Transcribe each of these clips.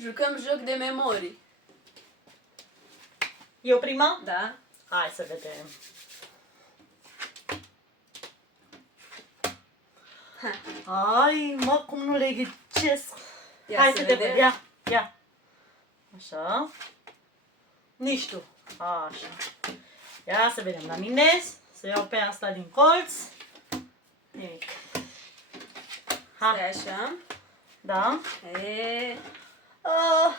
Jucăm joc de memorii. Eu prima? Da? Hai să vedem. Ai, mă, cum nu le ghicesc. Ia Hai să să vedem. vedem. Ia. Așa. Nici tu. Așa. Ia să vedem la mine. Să iau pe asta din colț. Nimic. Stai așa. Da. E... Ah.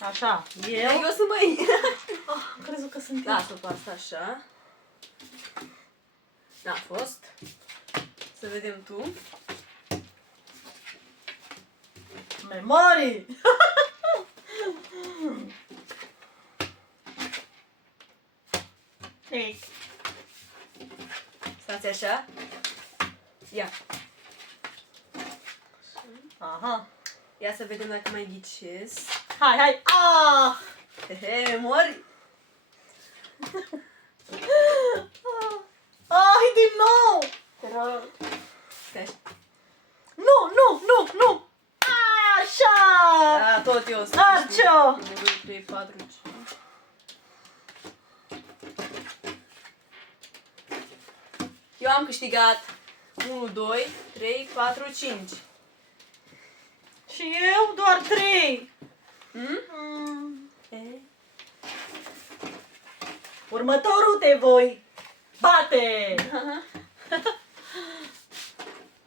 Așa. Eu. Eu să mai... Am crezut că sunt eu. Lasă pe asta așa. N-a fost. Să vedem tu. Memorii! Nimic. Stați așa. Ia. Aha. Ia să vedem dacă mai ghicesc. Hai. Ah! Hehe, memorii. Ai, din nou! Te rog. Stai așa. Nu! Ai, așa! Da, tot eu sunt. Arcio! 1, 2, 3, 4, 5. Eu am câștigat 1, 2, 3, 4, 5. Și eu doar 3. E? Următorul te voi bate!